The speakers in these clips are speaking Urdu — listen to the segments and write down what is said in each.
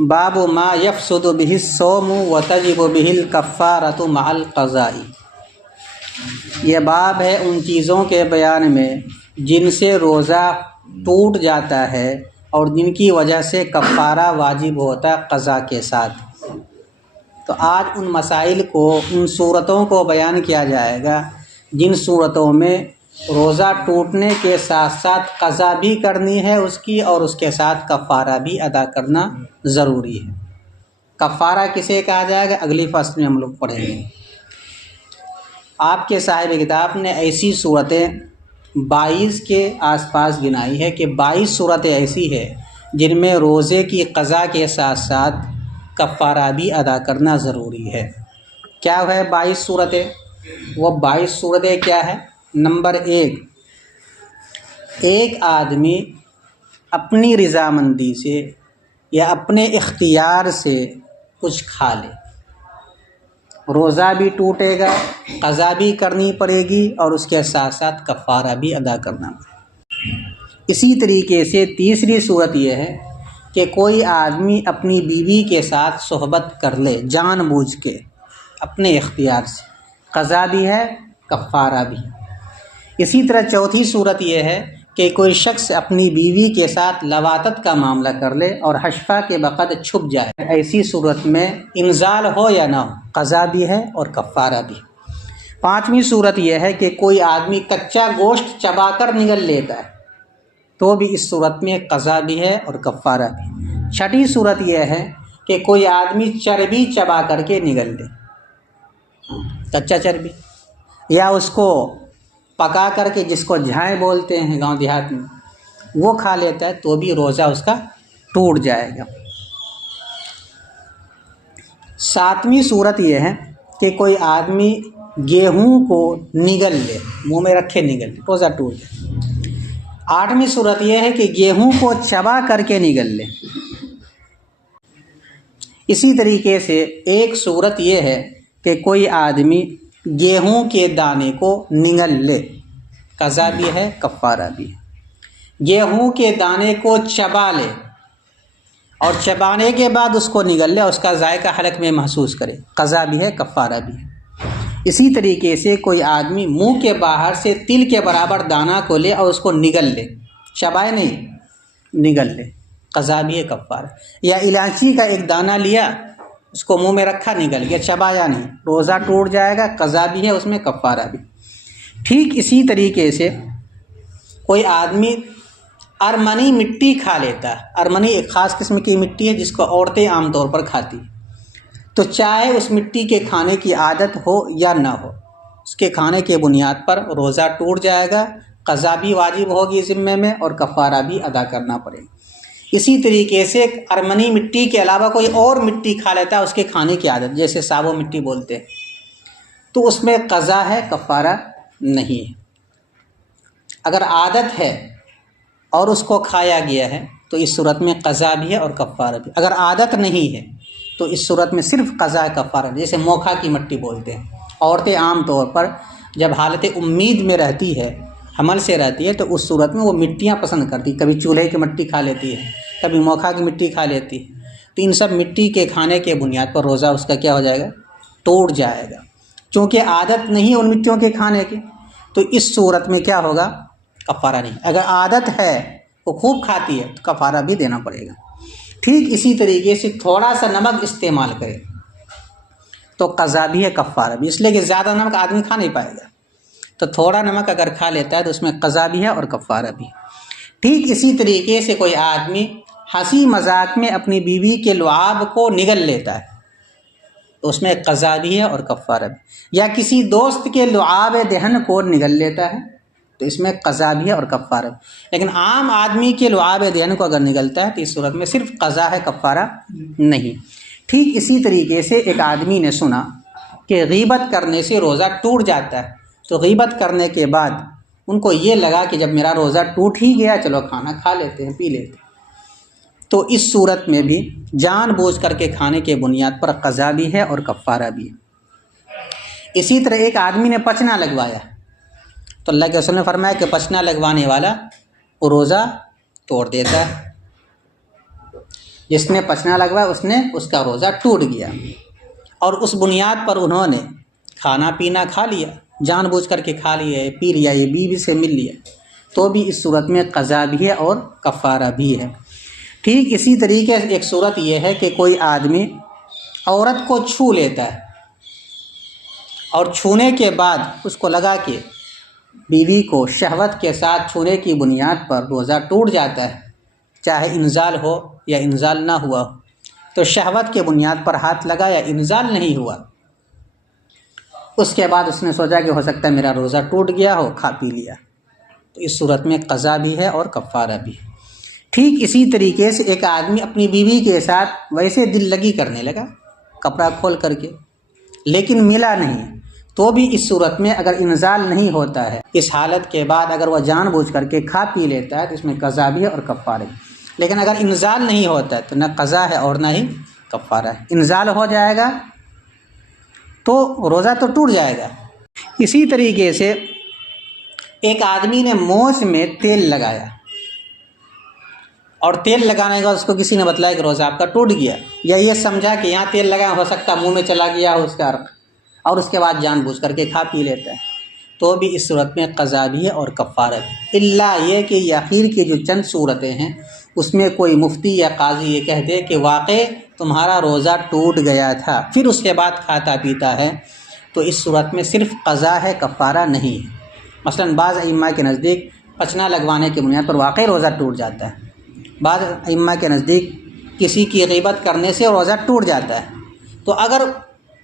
باب ما یفسد به الصوم وتجب به الکفارۃ مع القضاء۔ یہ باب ہے ان چیزوں کے بیان میں جن سے روزہ ٹوٹ جاتا ہے اور جن کی وجہ سے کفارہ واجب ہوتا ہے قضا کے ساتھ۔ تو آج ان مسائل کو، ان صورتوں کو بیان کیا جائے گا جن صورتوں میں روزہ ٹوٹنے کے ساتھ ساتھ قضا بھی کرنی ہے اس کی، اور اس کے ساتھ کفارہ بھی ادا کرنا ضروری ہے۔ کفارہ کسے کہا جائے گا اگلی فصل میں ہم لوگ پڑھیں گے۔ آپ کے صاحب کتاب نے ایسی صورتیں 22 کے آس پاس گنائی ہے کہ 22 صورتیں ایسی ہے جن میں روزے کی قضا کے ساتھ ساتھ کفارہ بھی ادا کرنا ضروری ہے۔ کیا ہے 22 صورتیں؟ وہ 22 صورتیں کیا ہے؟ نمبر 1، ایک آدمی اپنی رضامندی سے یا اپنے اختیار سے کچھ کھا لے، روزہ بھی ٹوٹے گا، قضا بھی کرنی پڑے گی اور اس کے ساتھ ساتھ کفارہ بھی ادا کرنا پڑے گا۔ اسی طریقے سے تیسری صورت یہ ہے کہ کوئی آدمی اپنی بیوی کے ساتھ صحبت کر لے جان بوجھ کے اپنے اختیار سے، قضا بھی ہے کفارہ بھی۔ اسی طرح چوتھی صورت یہ ہے کہ کوئی شخص اپنی بیوی کے ساتھ لواطت کا معاملہ کر لے اور حشفہ کے وقت چھپ جائے، ایسی صورت میں انزال ہو یا نہ ہو قضا بھی ہے اور کفارہ بھی۔ پانچویں صورت یہ ہے کہ کوئی آدمی کچا گوشت چبا کر نگل لیتا ہے تو بھی اس صورت میں قضا بھی ہے اور کفارہ بھی۔ چھٹی صورت یہ ہے کہ کوئی آدمی چربی چبا کر کے نگل لے، کچا چربی، یا اس کو پکا کر کے، جس کو جھائیں بولتے ہیں گاؤں دیہات میں، وہ کھا لیتا ہے تو بھی روزہ اس کا ٹوٹ جائے گا۔ ساتویں صورت یہ ہے کہ کوئی آدمی گیہوں کو نگل لے، منہ میں رکھے نگل لے، روزہ ٹوٹ جائے۔ آٹھویں صورت یہ ہے کہ گیہوں کو چبا کر کے نگل لے۔ اسی طریقے سے ایک صورت یہ ہے کہ کوئی آدمی گیہوں کے دانے کو نگل لے، قضا بھی ہے کفارہ بھی ہے۔ گیہوں کے دانے کو چبا لے اور چبانے کے بعد اس کو نگل لے، اس کا ذائقہ حلق میں محسوس کرے، قضا بھی ہے کفارہ بھی ہے۔ اسی طریقے سے کوئی آدمی منہ کے باہر سے تل کے برابر دانہ کو لے اور اس کو نگل لے، چبائے نہیں، نگل لے، قضا بھی ہے کفارہ۔ یا الائچی کا ایک دانہ لیا، اس کو منہ میں رکھا، نگل گیا، چبایا نہیں، روزہ ٹوٹ جائے گا، قضا بھی ہے اس میں، کفارہ بھی۔ ٹھیک اسی طریقے سے کوئی آدمی ارمنی مٹی کھا لیتا ہے۔ ارمنی ایک خاص قسم کی مٹی ہے جس کو عورتیں عام طور پر کھاتی ہیں، تو چاہے اس مٹی کے کھانے کی عادت ہو یا نہ ہو، اس کے کھانے کے بنیاد پر روزہ ٹوٹ جائے گا، قضا بھی واجب ہوگی ذمے میں اور کفارہ بھی ادا کرنا پڑے گا۔ اسی طریقے سے ارمنی مٹی کے علاوہ کوئی اور مٹی کھا لیتا ہے اس کے کھانے کی عادت، جیسے سابو مٹی بولتے ہیں، تو اس میں قضا ہے کفارہ نہیں ہے۔ اگر عادت ہے اور اس کو کھایا گیا ہے تو اس صورت میں قضا بھی ہے اور کفارہ بھی۔ اگر عادت نہیں ہے تو اس صورت میں صرف قضا کفارہ، جیسے موکھا کی مٹی بولتے ہیں۔ عورتیں عام طور پر جب حالت امید میں رہتی ہے، حمل سے رہتی ہے، تو اس صورت میں وہ مٹیاں پسند کرتی، کبھی چولہے کی مٹی کھا لیتی ہے، کبھی موکھا کی مٹی کھا لیتی ہے، تو ان سب مٹی کے کھانے کے بنیاد پر روزہ اس کا کیا ہو جائے گا؟ ٹوٹ جائے گا۔ چونکہ عادت نہیں ان مٹیوں کے کھانے کی، تو اس صورت میں کیا ہوگا؟ کفارہ نہیں۔ اگر عادت ہے، وہ خوب کھاتی ہے، تو کفارہ بھی دینا پڑے گا۔ ٹھیک اسی طریقے سے تھوڑا سا نمک استعمال کرے تو قضا بھی ہے کفارہ بھی، اس لیے کہ زیادہ نمک آدمی کھا نہیں پائے گا، تو تھوڑا نمک اگر کھا لیتا ہے تو اس میں قضا بھی ہے اور کفارہ بھی۔ ٹھیک اسی طریقے سے کوئی آدمی ہنسی مذاق میں اپنی بیوی کے لعاب کو نگل لیتا ہے تو اس میں قضا بھی ہے اور کفارہ بھی۔ یا کسی دوست کے لعاب دہن کو نگل لیتا ہے تو اس میں قضا بھی ہے اور کفارہ بھی۔ لیکن عام آدمی کے لعاب دہن کو اگر نگلتا ہے تو اس صورت میں صرف قضا ہے، کفارہ نہیں۔ ٹھیک اسی طریقے سے ایک آدمی نے سنا کہ غیبت کرنے سے روزہ ٹوٹ جاتا ہے، تو غیبت کرنے کے بعد ان کو یہ لگا کہ جب میرا روزہ ٹوٹ ہی گیا، چلو کھانا کھا لیتے ہیں، پی لیتے ہیں، تو اس صورت میں بھی جان بوجھ کر کے کھانے کے بنیاد پر قضا بھی ہے اور کفارہ بھی ہے۔ اسی طرح ایک آدمی نے پچنا لگوایا تو اللہ کے رسول نے فرمایا کہ پچنا لگوانے والا وہ روزہ توڑ دیتا ہے۔ جس نے پچنا لگوایا اس کا روزہ ٹوٹ گیا، اور اس بنیاد پر انہوں نے کھانا پینا کھا لیا، جان بوجھ کر کے کھا لیا، پی لیا، یہ بیوی سے مل لیا، تو بھی اس صورت میں قضا بھی ہے اور کفارہ بھی ہے۔ ٹھیک اسی طریقے سے ایک صورت یہ ہے کہ کوئی آدمی عورت کو چھو لیتا ہے اور چھونے کے بعد اس کو لگا کہ بیوی کو شہوت کے ساتھ چھونے کی بنیاد پر روزہ ٹوٹ جاتا ہے، چاہے انزال ہو یا انزال نہ ہوا ہو، تو شہوت کے بنیاد پر ہاتھ لگایا، انزال نہیں ہوا، اس کے بعد اس نے سوچا کہ ہو سکتا ہے میرا روزہ ٹوٹ گیا ہو، کھا پی لیا، تو اس صورت میں قضا بھی ہے اور کفارہ بھی ہے۔ ٹھیک اسی طریقے سے ایک آدمی اپنی بیوی کے ساتھ ویسے دل لگی کرنے لگا کپڑا کھول کر کے، لیکن ملا نہیں، تو بھی اس صورت میں اگر انزال نہیں ہوتا ہے، اس حالت کے بعد اگر وہ جان بوجھ کر کے کھا پی لیتا ہے تو اس میں قضا بھی ہے اور کفارہ بھی۔ لیکن اگر انزال نہیں ہوتا ہے تو نہ قضا ہے اور نہ ہی کفارہ ہے۔ انزال ہو جائے گا تو روزہ تو ٹوٹ جائے گا۔ اسی طریقے سے ایک آدمی نے مونچھ میں تیل لگایا اور تیل لگانے کے بعد اس کو کسی نے بتلایا کہ روزہ آپ کا ٹوٹ گیا، یا یہ سمجھا کہ یہاں تیل لگایا ہو سکتا منہ میں چلا گیا ہو اس کا عرق، اور اس کے بعد جان بوجھ کر کے کھا پی لیتا ہے، تو بھی اس صورت میں قضا بھی ہے اور کفارہ بھی، الا یہ کہ یہ اخیر کی جو چند صورتیں ہیں اس میں کوئی مفتی یا قاضی یہ کہہ دے کہ واقع تمہارا روزہ ٹوٹ گیا تھا، پھر اس کے بعد کھاتا پیتا ہے، تو اس صورت میں صرف قضا ہے، کفارہ نہیں ہے۔ مثلا بعض ائمہ کے نزدیک پچنا لگوانے کی بنیاد پر واقعی روزہ ٹوٹ جاتا ہے، بعض ائمہ کے نزدیک کسی کی غیبت کرنے سے روزہ ٹوٹ جاتا ہے، تو اگر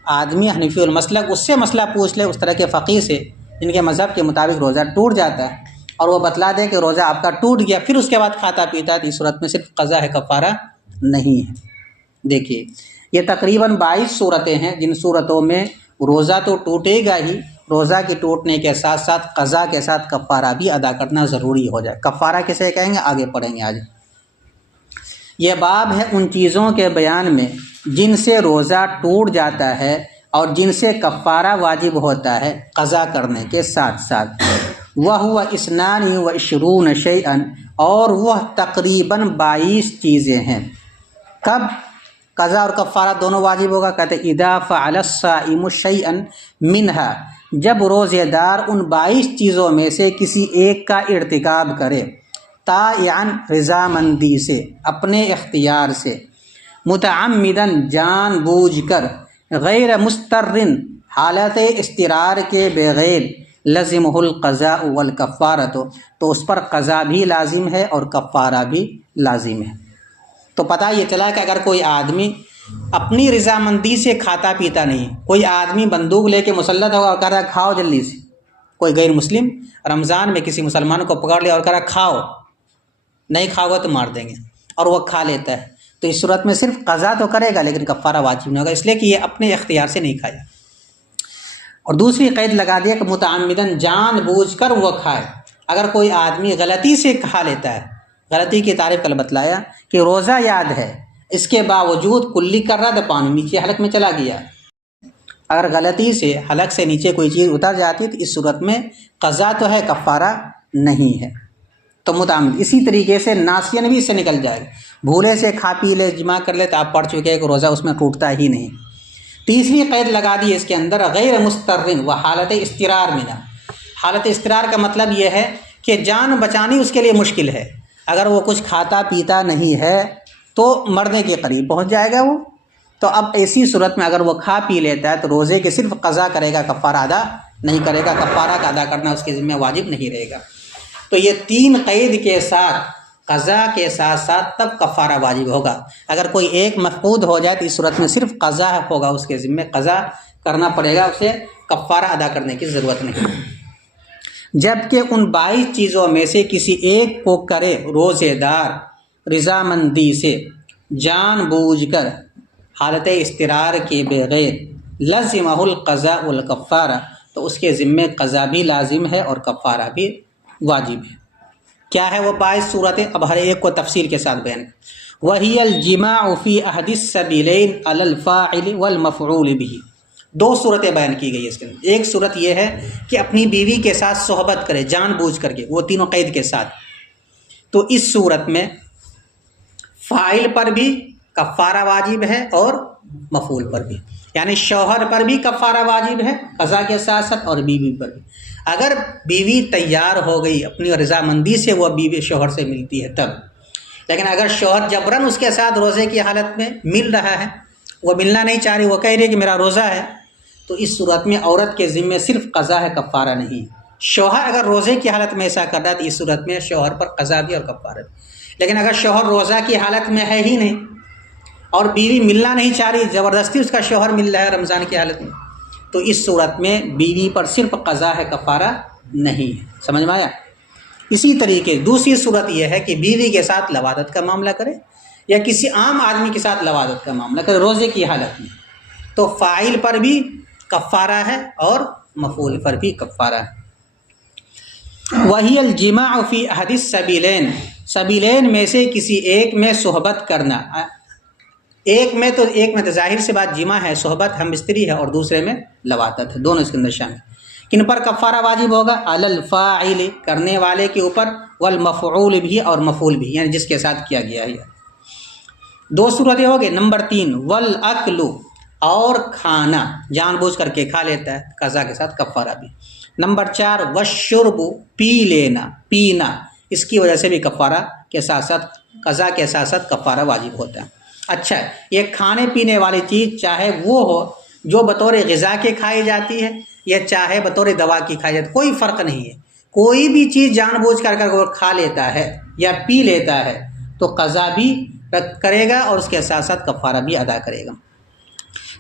آدمی حنفی المسلک اس سے مسئلہ پوچھ لے، اس طرح کے فقیہ سے جن کے مذہب کے مطابق روزہ ٹوٹ جاتا ہے، اور وہ بتلا دے کہ روزہ آپ کا ٹوٹ گیا، پھر اس کے بعد کھاتا پیتا ہے، تو اس صورت میں صرف قضا ہے، کفارہ نہیں ہے۔ دیکھیے یہ تقریباً 22 صورتیں ہیں جن صورتوں میں روزہ تو ٹوٹے گا ہی، روزہ کے ٹوٹنے کے ساتھ ساتھ قضا کے ساتھ کفارہ بھی ادا کرنا ضروری ہو جائے۔ کفارہ کسے کہیں گے آگے پڑھیں گے آج۔ یہ باب ہے ان چیزوں کے بیان میں جن سے روزہ ٹوٹ جاتا ہے اور جن سے کفارہ واجب ہوتا ہے قضا کرنے کے ساتھ ساتھ۔ وَهُوَ 22 شَيْئًا، اور وہ تقریباً 22 چیزیں ہیں۔ کب قضا اور کفارہ دونوں واجب ہوگا؟ کہتے اِذَا فَعَلَ الصَّائِمُ شَيْئًا مِنْهَا، جب روزے دار ان 22 چیزوں میں سے کسی ایک کا ارتکاب کرے، طائعاً رضامندی سے، اپنے اختیار سے، متعمداً جان بوجھ کر، غیر مسترن حالت استرار کے بغیر، لزمہ القضاء والکفارۃ، تو اس پر قضا بھی لازم ہے اور کفارہ بھی لازم ہے۔ تو پتہ یہ چلا کہ اگر کوئی آدمی اپنی رضامندی سے کھاتا پیتا نہیں، کوئی آدمی بندوق لے کے مسلط ہوگا اور کہہ رہا ہے کھاؤ جلدی سے، کوئی غیر مسلم رمضان میں کسی مسلمان کو پکڑ لیا اور کہہ رہا کھاؤ، نہیں کھاؤ گا تو مار دیں گے، اور وہ کھا لیتا ہے، تو اس صورت میں صرف قضا تو کرے گا لیکن کفارہ واجب نہیں ہوگا، اس لیے کہ یہ اپنے اختیار سے نہیں کھایا۔ اور دوسری قید لگا دیا کہ متعمداً جان بوجھ کر وہ کھائے۔ اگر کوئی آدمی غلطی سے کھا لیتا ہے، غلطی کی تعریف کل بتلایا کہ روزہ یاد ہے، اس کے باوجود کلی کر رہا تھا، پانی نیچے حلق میں چلا گیا، اگر غلطی سے حلق سے نیچے کوئی چیز اتر جاتی ہے تو اس صورت میں قضا تو ہے، کفارہ نہیں ہے، تو متعمد۔ اسی طریقے سے ناسین بھی اس سے نکل جائے گا، بھولے سے کھا پی لے، جمع کر لے تو آپ پڑھ چکے کہ روزہ اس میں ٹوٹتا ہی نہیں۔ تیسری قید لگا دی اس کے اندر غیر مسترن و حالت استرار میں۔ حالت استرار کا مطلب یہ ہے کہ جان بچانی اس کے لیے مشکل ہے، اگر وہ کچھ کھاتا پیتا نہیں ہے تو مرنے کے قریب پہنچ جائے گا وہ، تو اب ایسی صورت میں اگر وہ کھا پی لیتا ہے تو روزے کے صرف قضا کرے گا، کفارہ ادا نہیں کرے گا، کفارہ کا ادا کرنا اس کے ذمہ واجب نہیں رہے گا۔ تو یہ 3 قید کے ساتھ، قضا کے ساتھ ساتھ تب کفارہ واجب ہوگا۔ اگر کوئی ایک مفقود ہو جائے تو اس صورت میں صرف قضا ہوگا اس کے ذمہ، قضا کرنا پڑے گا، اسے کفارہ ادا کرنے کی ضرورت نہیں۔ جبکہ ان 22 چیزوں میں سے کسی ایک کو کرے روزے دار رضامندی سے، جان بوجھ کر، حالت استرار کے بغیر، لزمہ القضاء والکفارہ، تو اس کے ذمہ قضا بھی لازم ہے اور کفارہ بھی واجب ہے۔ کیا ہے وہ 22 صورتیں؟ اب ہر ایک کو تفصیل کے ساتھ بیان۔ وہی الجماع فی احد السبیلین علی الفاعل والمفعول به، 2 صورتیں بیان کی گئی اس کے اندر۔ ایک صورت یہ ہے کہ اپنی بیوی کے ساتھ صحبت کرے جان بوجھ کر کے، وہ تینوں قید کے ساتھ، تو اس صورت میں فاعل پر بھی کفارہ واجب ہے اور مفعول پر بھی، یعنی شوہر پر بھی کفارہ واجب ہے قضا کے ساتھ ساتھ اور بیوی پر بھی۔ اگر بیوی تیار ہو گئی اپنی رضامندی سے وہ بیوی شوہر سے ملتی ہے تب، لیکن اگر شوہر جبراً اس کے ساتھ روزے کی حالت میں مل رہا ہے، وہ ملنا نہیں چاہ رہی، وہ کہہ رہی ہے کہ میرا روزہ ہے، تو اس صورت میں عورت کے ذمے صرف قضا ہے، کفارہ نہیں۔ شوہر اگر روزے کی حالت میں ایسا کر رہا ہے تو اس صورت میں شوہر پر قضا بھی اور کفارہ بھی۔ لیکن اگر شوہر روزہ کی حالت میں ہے ہی نہیں اور بیوی ملنا نہیں چاہ رہی، زبردستی اس کا شوہر مل رہا ہے رمضان کی حالت میں، تو اس صورت میں بیوی پر صرف قضا ہے، کفارہ نہیں ہے۔ سمجھ میں آیا؟ اسی طریقے دوسری صورت یہ ہے کہ بیوی کے ساتھ لواطت کا معاملہ کرے یا کسی عام آدمی کے ساتھ لواطت کا معاملہ کرے روزے کی حالت میں، تو فاعل پر بھی کفارہ ہے اور مفعول پر بھی کفارہ ہے۔ وہی الجماع فی احد السبیلین، سبیلین میں سے کسی ایک میں صحبت کرنا، ایک میں تو ظاہر سے بات جماع ہے، صحبت ہم بستری ہے، اور دوسرے میں لواطت ہے، دونوں اس کے اندر شامل۔ کن پر کفارہ واجب ہوگا؟ علی الفاعل، کرنے والے کے اوپر، والمفعول بھی، اور مفعول بھی، یعنی جس کے ساتھ کیا گیا ہے۔ دو صورتیں ہو گئی۔ نمبر 3 والاکل، اور کھانا، جان بوجھ کر کے کھا لیتا ہے، قضا کے ساتھ کفارہ بھی۔ نمبر 4 والشرب، پی لینا، پینا، اس کی وجہ سے بھی کفارہ کے ساتھ ساتھ قضا کے ساتھ ساتھ کفارہ واجب ہوتا ہے۔ اچھا، یہ کھانے پینے والی چیز چاہے وہ ہو جو بطور غذا کے کھائی جاتی ہے یا چاہے بطور دوا کی کھائی جاتی ہے، کوئی فرق نہیں ہے۔ کوئی بھی چیز جان بوجھ کر وہ کھا لیتا ہے یا پی لیتا ہے تو قضا بھی کرے گا اور اس کے ساتھ ساتھ کفارہ بھی ادا کرے گا۔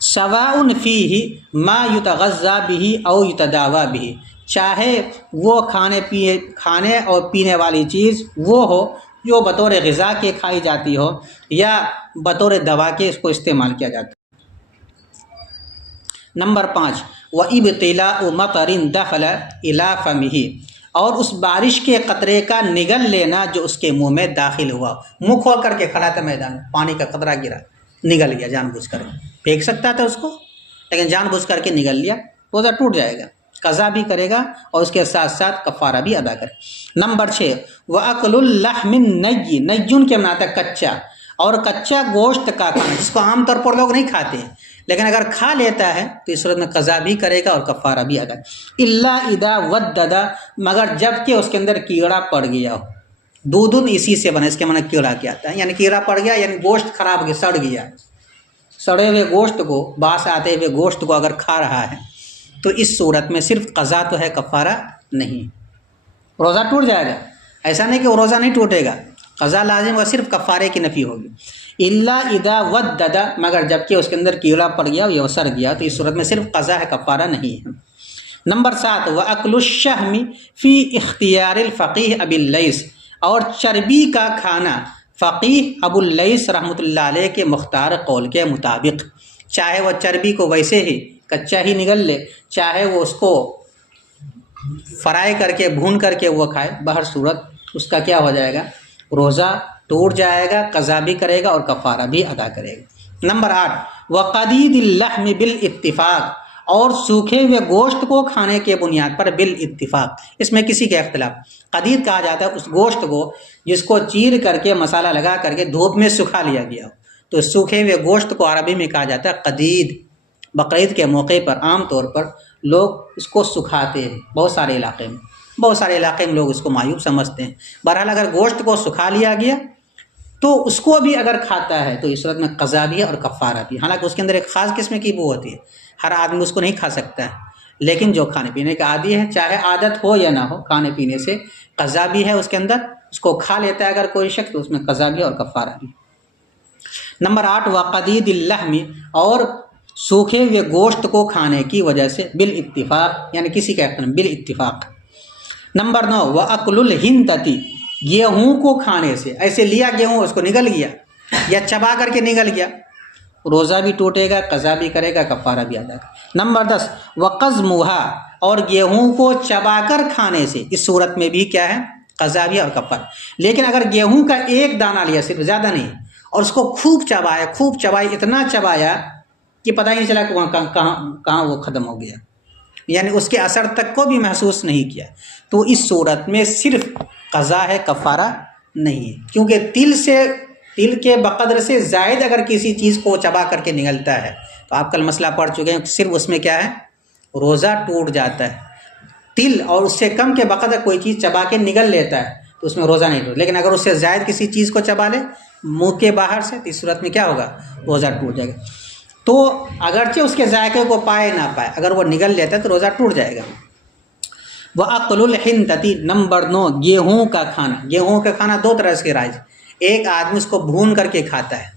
سواء فیہ ما یتغذی بہ او یتداوی بہ، چاہے وہ کھانے اور پینے والی چیز وہ ہو جو بطور غذا کے کھائی جاتی ہو یا بطور دوا کے اس کو استعمال کیا جاتا ہے۔ نمبر 5 وَإِبْتِلَاءُ مَطَرٍ دَخَلَ إِلَىٰ فَمِهِ، اور اس بارش کے قطرے کا نگل لینا جو اس کے منہ میں داخل ہوا۔ منہ کھول کر کے کھڑا تھا میدان میں، پانی کا قطرہ گرا، نگل گیا جان بوجھ کر، پھینک سکتا تھا اس کو لیکن جان بوجھ کر کے نگل لیا، روزہ ٹوٹ جائے گا، قضا بھی کرے گا اور اس کے ساتھ ساتھ کفارہ بھی ادا کرے۔ نمبر 6 وَأَكْلُ اللَّحْمِ النَّيِّ، نَيٌّ کے معنی کچا، اور کچا گوشت کا کھانا، جس کو عام طور پر لوگ نہیں کھاتے ہیں لیکن اگر کھا لیتا ہے تو اس صورت میں قضا بھی کرے گا اور کفارہ بھی ادا۔ الا اذا ودد، مگر جب کہ اس کے اندر کیڑا پڑ گیا ہو۔ دودن اسی سے بنا، اس کے معنی کیڑا کیا آتا ہے، یعنی کیڑا پڑ گیا یعنی گوشت خراب ہو گیا، سڑ گیا، سڑے ہوئے گوشت کو، باس آتے ہوئے گوشت کو اگر کھا رہا ہے تو اس صورت میں صرف قضا تو ہے، کفارہ نہیں۔ روزہ ٹوٹ جائے گا، ایسا نہیں کہ وہ روزہ نہیں ٹوٹے گا، قضا لازم ہوگا، صرف کفارے کی نفی ہوگی۔ الا اذا ودد، مگر جب کہ اس کے اندر کیڑا پڑ گیا یا سڑ گیا تو اس صورت میں صرف قضا ہے، کفارہ نہیں ہے۔ نمبر 7 وَأَكْلُ الشَّحْمِ فِي اِخْتِيَارِ الْفَقِيهِ أَبِي اللَّيْثِ، اور چربی کا کھانا فقیہ ابو اللیث رحمۃ اللہ علیہ کے مختار قول کے مطابق، چاہے وہ چربی کو ویسے ہی کچا ہی نگل لے، چاہے وہ اس کو فرائی کر کے بھون کر کے وہ کھائے، بہر صورت اس کا کیا ہو جائے گا، روزہ ٹوٹ جائے گا، قضا بھی کرے گا اور کفارہ بھی ادا کرے گا۔ نمبر 8 وَقَدِيدِ اللَّحْمِ بِالْإِتِّفَاقِ، اور سوکھے ہوئے گوشت کو کھانے کے بنیاد پر بالاتفاق، اس میں کسی کا اختلاف۔ قدید کہا جاتا ہے اس گوشت کو جس کو چیر کر کے مسالہ لگا کر کے دھوپ میں سکھا لیا گیا ہو، تو سوکھے ہوئے گوشت کو عربی میں کہا جاتا ہے قدید۔ بقرعید کے موقع پر عام طور پر لوگ اس کو سکھاتے ہیں، بہت سارے علاقے میں لوگ اس کو معیوب سمجھتے ہیں۔ بہرحال اگر گوشت کو سکھا لیا گیا تو اس کو بھی اگر کھاتا ہے تو اس صورت میں قضا بھی ہے اور کفارہ بھی، حالانکہ اس کے اندر ایک خاص قسم کی بو ہوتی ہے، ہر آدمی اس کو نہیں کھا سکتا ہے، لیکن جو کھانے پینے کا عادی ہے، چاہے عادت ہو یا نہ ہو، کھانے پینے سے قضا بھی ہے اس کے اندر، اس کو کھا لیتا ہے اگر کوئی شخص تو اس میں قضا بھی اور کفارہ بھی۔ نمبر 8 وقدید اللحم، اور سوکھے ہوئے گوشت کو کھانے کی وجہ سے بالاتفاق، یعنی کسی کا اختلاف بالاتفاق۔ نمبر 9 وَأَكْلُ الْحِنْتَةِ، گیہوں کو کھانے سے، ایسے لیا گیہوں اس کو نگل گیا یا چبا کر کے نگل گیا، روزہ بھی ٹوٹے گا، قضا بھی کرے گا، کفارہ بھی ادا کرے گا۔ نمبر 10 وَقَزْمُهَا، اور گیہوں کو چبا کر کھانے سے، اس صورت میں بھی کیا ہے، قضا بھی اور کفارہ۔ لیکن اگر گیہوں کا ایک دانہ لیا، صرف، زیادہ نہیں، اور اس کو خوب چبایا، اتنا چبایا کہ پتہ ہی نہیں چلا کہ کہاں وہ ختم ہو گیا، یعنی اس کے اثر تک کو بھی محسوس نہیں کیا، تو اس صورت میں صرف قضا ہے، کفارہ نہیں ہے، کیونکہ تل سے تل کے بقدر سے زائد اگر کسی چیز کو چبا کر کے نگلتا ہے تو آپ کل مسئلہ پڑھ چکے ہیں، صرف اس میں کیا ہے، روزہ ٹوٹ جاتا ہے۔ تل اور اس سے کم کے بقدر کوئی چیز چبا کے نگل لیتا ہے تو اس میں روزہ نہیں ٹوٹ، لیکن اگر اس سے زائد کسی چیز کو چبا لے منہ کے باہر سے تو اس صورت میں کیا ہوگا، روزہ ٹوٹ جائے گا۔ تو اگرچہ اس کے ذائقے کو پائے نہ پائے، اگر وہ نگل لیتا ہے تو روزہ ٹوٹ جائے گا۔ وَأَقْلُ الْحِنْطَةِ نمبر 9، گیہوں کا کھانا۔ گیہوں کا کھانا دو طرح کے رائج، ایک آدمی اس کو بھون کر کے کھاتا ہے،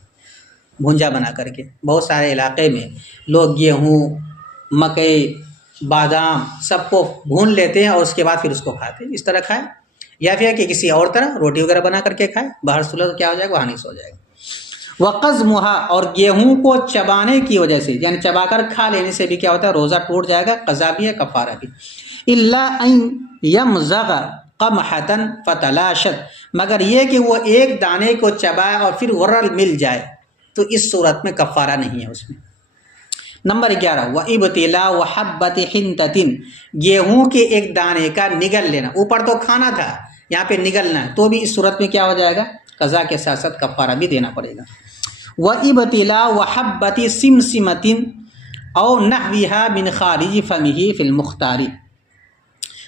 بھونجا بنا کر کے، بہت سارے علاقے میں لوگ گیہوں، مکئی، بادام سب کو بھون لیتے ہیں اور اس کے بعد پھر اس کو کھاتے ہیں، اس طرح کھائے، یا پھر کہ کسی اور طرح روٹی وغیرہ بنا کر کے کھائے، باہر سلا تو کیا ہو جائے گا، وہاں نہیں سو جائے گا۔ وَقَزْمُهَا، اور گیہوں کو چبانے کی وجہ سے، یعنی چبا کر کھا لینے سے بھی کیا ہوتا ہے، روزہ ٹوٹ جائے گا، قضا بھی ہے، کفارہ بھی۔ إِلَّا أَن يَمْزَغَ قَمْحَةً فَتَلَاشَتْ، مگر یہ کہ وہ ایک دانے کو چبائے اور پھر ورل مل جائے تو اس صورت میں کفارہ نہیں ہے اس میں۔ نمبر 11، وَإِبْتِلَاءُ حَبَّةِ حِنْطَةٍ، گیہوں کے ایک دانے کا نگل لینا، اوپر تو کھانا تھا یہاں پہ نگلنا ہے، تو بھی اس صورت میں کیا ہو جائے گا، قضا کے ساتھ ساتھ کفارہ بھی دینا پڑے گا۔ وَإِبْتِلَاءُ حَبَّةِ سِمْسِمَةٍ أَوْ نَحْوِهَا مِنْ خَارِجِ فَمِهِ فِي الْمُخْتَارِ۔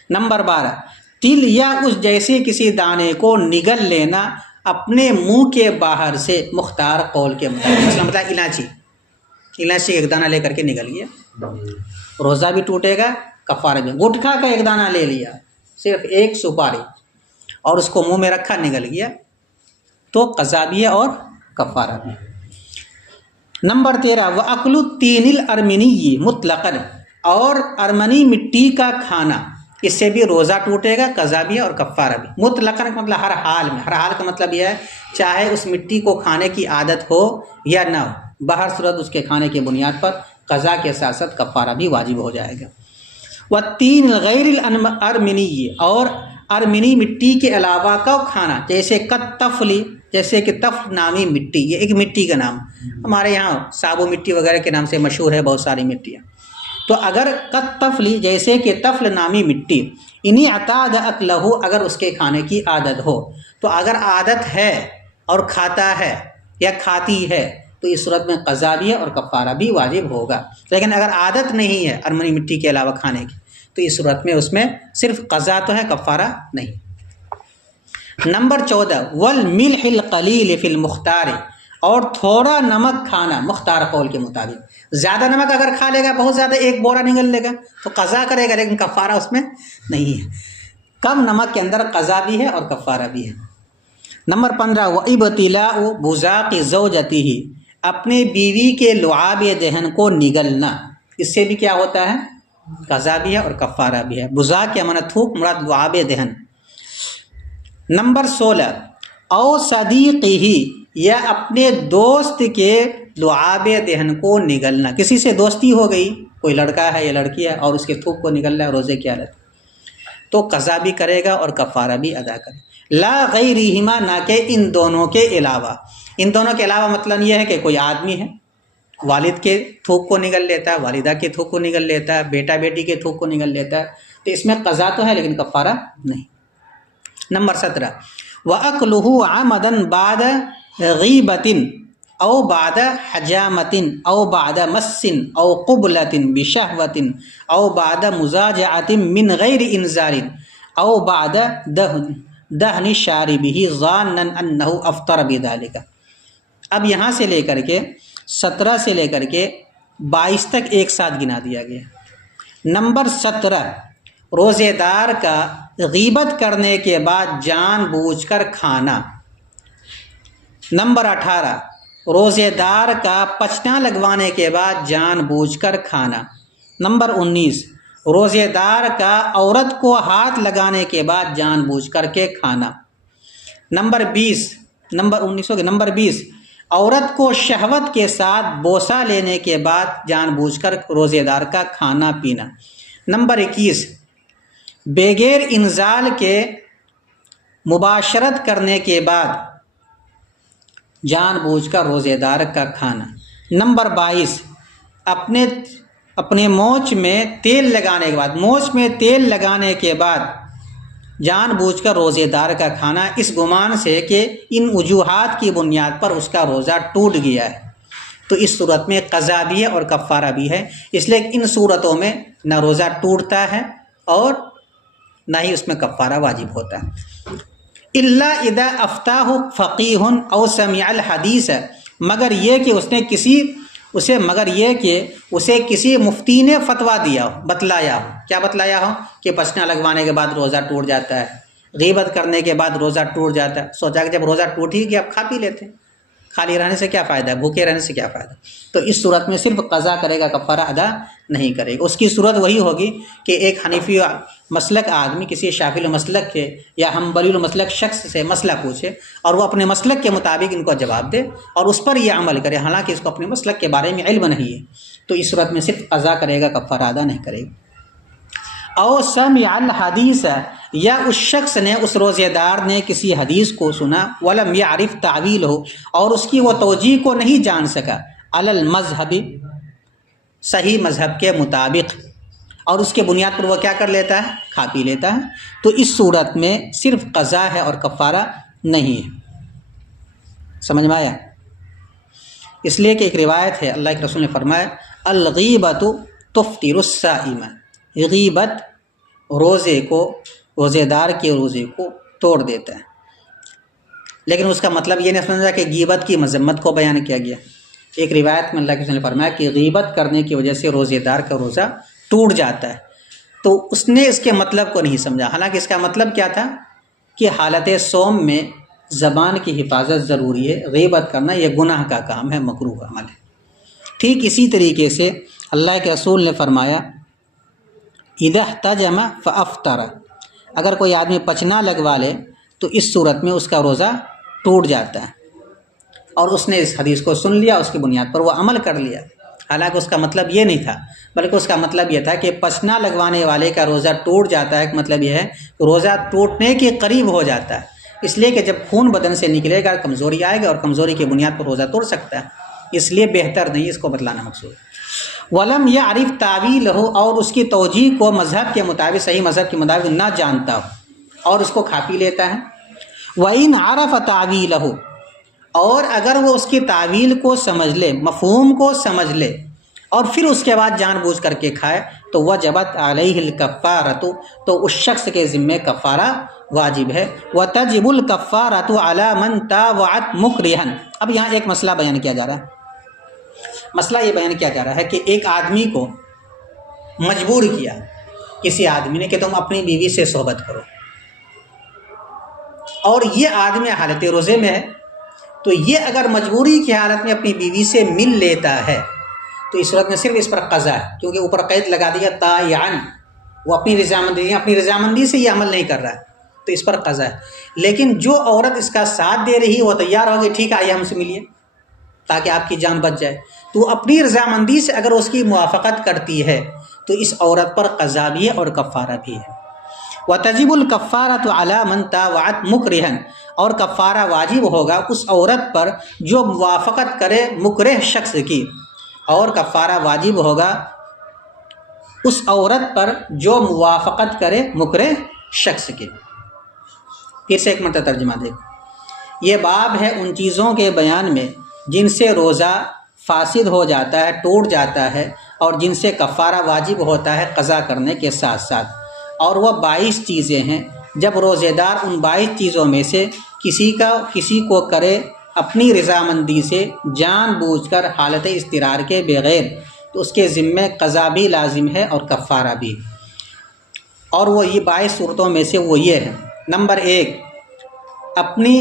نمبر 12، تل یا اس جیسے کسی دانے کو نگل لینا اپنے منہ کے باہر سے، مختار قول کے مطابق، مثلا مطلب الائچی ایک دانہ لے کر کے نگل گیا، روزہ بھی ٹوٹے گا، کفارہ بھی۔ گٹکھا کا ایک دانہ لے لیا، صرف ایک سپاری، اور اس کو منہ میں رکھا، نگل گیا، تو قضا بھی ہے اور کفارہ بھی۔ نمبر 13، وَأَكْلُ الطِّينِ الْأَرْمِنِيِّ مُطْلَقًا، اور ارمنی مٹی کا کھانا، اس سے بھی روزہ ٹوٹے گا، قضا بھی ہے اور کفارہ بھی۔ مطلقاً کا مطلب ہر حال میں، ہر حال کا مطلب یہ ہے چاہے اس مٹی کو کھانے کی عادت ہو یا نہ ہو، بہر صورت اس کے کھانے کی بنیاد پر قضا کے ساتھ ساتھ کفارہ بھی واجب ہو جائے گا۔ والتین غیر الارمنی، اور ارمنی مٹی کے علاوہ کا کھانا، جیسے کتفلی، جیسے کہ تفل نامی مٹی، یہ ایک مٹی کا نام، ہمارے یہاں سابو مٹی وغیرہ کے نام سے مشہور ہے، بہت ساری مٹیاں۔ تو اگر کتفلی، جیسے کہ تفل نامی مٹی، انہی اعتاد اکلہ، اگر اس کے کھانے کی عادت ہو، تو اگر عادت ہے اور کھاتا ہے یا کھاتی ہے تو اس صورت میں قضا بھی ہے اور کفارہ بھی واجب ہوگا۔ لیکن اگر عادت نہیں ہے ارمنی مٹی کے علاوہ کھانے کی تو اس صورت میں اس میں صرف قضا تو ہے، کفارہ نہیں۔ نمبر 14، والملح القلیل فی المختار، اور تھوڑا نمک کھانا مختار قول کے مطابق۔ زیادہ نمک اگر کھا لے گا، بہت زیادہ ایک بورا نگل لے گا تو قضا کرے گا، لیکن کفارہ اس میں نہیں ہے۔ کم نمک کے اندر قضا بھی ہے اور کفارہ بھی ہے۔ نمبر 15، وَإِبْتِلَاءُ بُزَاقِ زَوْجَتِهِ، اپنے بیوی کے لعاب دہن کو نگلنا، اس سے بھی کیا ہوتا ہے، قضا بھی ہے اور کفارہ بھی ہے۔ بزاق کے معنی تھوک، مراد لعاب دہن۔ نمبر 16، او صدیقہ، یا اپنے دوست کے لعاب دہن کو نگلنا، کسی سے دوستی ہو گئی، کوئی لڑکا ہے یا لڑکی ہے اور اس کے تھوک کو نگل رہا ہے روزے کی حالت، تو قضا بھی کرے گا اور کفارہ بھی ادا کرے۔ لا غیرہما، نہ کہ ان دونوں کے علاوہ۔ ان دونوں کے علاوہ مطلب یہ ہے کہ کوئی آدمی ہے، والد کے تھوک کو نگل لیتا ہے، والدہ کے تھوک کو نگل لیتا ہے، بیٹا بیٹی کے تھوک کو نگل لیتا ہے، تو اس میں قضا تو ہے لیکن کفارہ نہیں۔ نمبر 17، وَأَكْلُهُ عَمَدًا بَعْدَ غِيبَةٍ او بعد حجامت او بعد مس او قبلۃ بشہوۃ او بعد مزاجعۃ من غیر انذار او بعد دہن شاربہ ظانا انہ افطر بذلک۔ اب یہاں سے لے کر کے 17 سے لے کر کے 22 تک ایک ساتھ گنا دیا گیا۔ نمبر 17، روزے دار کا غیبت کرنے کے بعد جان بوجھ کر کھانا۔ نمبر 18، روزے دار کا پچنا لگوانے کے بعد جان بوجھ کر کھانا۔ نمبر 19، روزے دار کا عورت کو ہاتھ لگانے کے بعد جان بوجھ کر کے کھانا۔ نمبر 20، عورت کو شہوت کے ساتھ بوسہ لینے کے بعد جان بوجھ کر روزے دار کا کھانا پینا۔ نمبر 21، بغیر انزال کے مباشرت کرنے کے بعد جان بوجھ کر روزے دار کا کھانا۔ نمبر 22، اپنے مونچھ میں تیل لگانے کے بعد، مونچھ میں تیل لگانے کے بعد جان بوجھ کر روزے دار کا کھانا اس گمان سے کہ ان وجوہات کی بنیاد پر اس کا روزہ ٹوٹ گیا ہے، تو اس صورت میں قضا بھی ہے اور کفارہ بھی ہے۔ اس لیے ان صورتوں میں نہ روزہ ٹوٹتا ہے اور نہ ہی اس میں کفارہ واجب ہوتا ہے۔ الا اذا افتاہ فقیہ او سمع الحدیث، مگر یہ کہ اسے کسی مفتی نے فتویٰ دیا ہو، بتلایا ہو۔ کیا بتلایا ہو؟ کہ پچنا لگوانے کے بعد روزہ ٹوٹ جاتا ہے، غیبت کرنے کے بعد روزہ ٹوٹ جاتا ہے۔ سوچا کہ جب روزہ ٹوٹ ہی گیا اب کھا پی لیتے ہیں، خالی رہنے سے کیا فائدہ ہے، بھوکے رہنے سے کیا فائدہ۔ تو اس صورت میں صرف قضا کرے گا، کفارہ ادا نہیں کرے گا۔ اس کی صورت وہی ہوگی کہ ایک حنیفی مسلک آدمی کسی شافعی مسلک کے یا حنبلی مسلک شخص سے مسئلہ پوچھے اور وہ اپنے مسلک کے مطابق ان کو جواب دے اور اس پر یہ عمل کرے، حالانکہ اس کو اپنے مسلک کے بارے میں علم نہیں ہے، تو اس صورت میں صرف قضا کرے گا، کفارہ ادا نہیں کرے گا۔ او سمع الحدیث، یا اس شخص نے، اس روزے دار نے کسی حدیث کو سنا، ولم یعرف تعویل ہو، اور اس کی وہ توجیہ کو نہیں جان سکا، علی المذہب، صحیح مذہب کے مطابق، اور اس کے بنیاد پر وہ کیا کر لیتا ہے، کھا پی لیتا ہے، تو اس صورت میں صرف قضا ہے اور کفارہ نہیں ہے۔ سمجھ میں آیا؟ اس لیے کہ ایک روایت ہے، اللہ کے رسول نے فرمایا الغیبۃ تفطر الصائم، غیبت روزے دار کے روزے کو توڑ دیتا ہے۔ لیکن اس کا مطلب یہ نہیں سمجھا کہ غیبت کی مذمت کو بیان کیا گیا۔ ایک روایت میں اللہ کے رسول نے فرمایا کہ غیبت کرنے کی وجہ سے روزے دار کا روزہ ٹوٹ جاتا ہے، تو اس نے اس کے مطلب کو نہیں سمجھا، حالانکہ اس کا مطلب کیا تھا کہ حالت صوم میں زبان کی حفاظت ضروری ہے، غیبت کرنا یہ گناہ کا کام ہے، مکروہ عمل ہے۔ ٹھیک اسی طریقے سے اللہ کے رسول نے فرمایا اذا احتجم فافطر، اگر کوئی آدمی پچنا لگوا لے تو اس صورت میں اس کا روزہ ٹوٹ جاتا ہے، اور اس نے اس حدیث کو سن لیا، اس کی بنیاد پر وہ عمل کر لیا، حالانکہ اس کا مطلب یہ نہیں تھا، بلکہ اس کا مطلب یہ تھا کہ پچنا لگوانے والے کا روزہ ٹوٹ جاتا ہے، مطلب یہ ہے کہ روزہ ٹوٹنے کے قریب ہو جاتا ہے، اس لیے کہ جب خون بدن سے نکلے گا کمزوری آئے گا، اور کمزوری کی بنیاد پر روزہ توڑ سکتا ہے، اس لیے بہتر نہیں، اس کو بتلانا مقصود ہے۔ ولم یعرف تعویلہ، اور اس کی توجیہ کو مذہب کے مطابق، صحیح مذہب کے مطابق نہ جانتا ہو اور اس کو کھا پی لیتا ہے۔ وَإِنْ عَرَفَ تَعْوِيلَهُ، اور اگر وہ اس کی تعویل کو سمجھ لے، مفہوم کو سمجھ لے، اور پھر اس کے بعد جان بوجھ کر کے کھائے، تو وجبت علیہ الکفارۃ، تو اس شخص کے ذمے کفارہ واجب ہے۔ وتجب الکفارۃ علی من طاوعت مکرہا، اب یہاں ایک مسئلہ بیان کیا جا رہا ہے۔ مسئلہ یہ بیان کیا جا رہا ہے کہ ایک آدمی کو مجبور کیا کسی آدمی نے کہ تم اپنی بیوی سے صحبت کرو، اور یہ آدمی حالت روزے میں ہے، تو یہ اگر مجبوری کی حالت میں اپنی بیوی سے مل لیتا ہے تو اس صورت میں صرف اس پر قضا ہے، کیونکہ اوپر قید لگا دیا طائعاً، وہ اپنی رضامندی سے یہ عمل نہیں کر رہا ہے، تو اس پر قضا ہے۔ لیکن جو عورت اس کا ساتھ دے رہی، وہ تیار ہوگی، ٹھیک ہے آئیے ہم سے ملیے تاکہ آپ کی جان بچ جائے، تو اپنی رضامندی سے اگر اس کی موافقت کرتی ہے تو اس عورت پر قضا بھی ہے اور کفارہ بھی ہے۔ وَتَجِبُ الْكَفَّارَةُ عَلَى مَنْ طَاوَعَتْ مُكْرِهًا، اور کفارہ واجب ہوگا اس عورت پر جو موافقت کرے مکرہ شخص کی، اور کفارہ واجب ہوگا اس عورت پر جو موافقت کرے مکرہ شخص کی۔ پھر سے ایک مرتبہ ترجمہ دیکھو، یہ باب ہے ان چیزوں کے بیان میں جن سے روزہ فاسد ہو جاتا ہے، ٹوٹ جاتا ہے، اور جن سے کفارہ واجب ہوتا ہے قضا کرنے کے ساتھ ساتھ، اور وہ 22 چیزیں ہیں۔ جب روزے دار ان 22 چیزوں میں سے کسی کو کرے اپنی رضامندی سے جان بوجھ کر حالت اضطرار کے بغیر، تو اس کے ذمے قضا بھی لازم ہے اور کفارہ بھی، اور وہ یہ 22 صورتوں میں سے وہ یہ ہے۔ نمبر 1، اپنی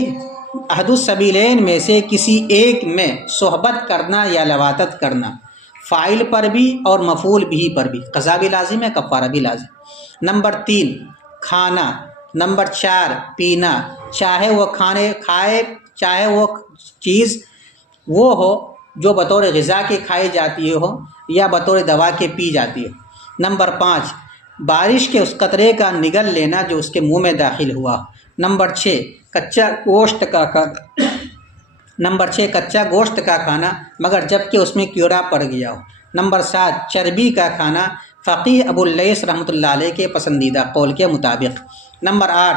احد السبیلین میں سے کسی ایک میں صحبت کرنا یا لواطت کرنا، فاعل پر بھی اور مفعول بھی پر بھی، قضا بھی لازم ہے، کفارہ بھی لازم۔ نمبر 3، کھانا۔ نمبر 4، پینا، چاہے وہ کھائے چاہے وہ چیز وہ ہو جو بطور غذا کے کھائی جاتی ہو یا بطور دوا کے پی جاتی ہو۔ نمبر 5، بارش کے اس قطرے کا نگل لینا جو اس کے منہ میں داخل ہوا۔ نمبر 6، کچا گوشت کا کھانا۔ نمبر 6، کچا گوشت کا کھانا مگر جب کہ اس میں کیڑا پڑ گیا ہو۔ نمبر 7، چربی کا کھانا، فقیہ ابو اللیث رحمۃ اللہ علیہ کے پسندیدہ قول کے مطابق۔ نمبر 8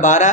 12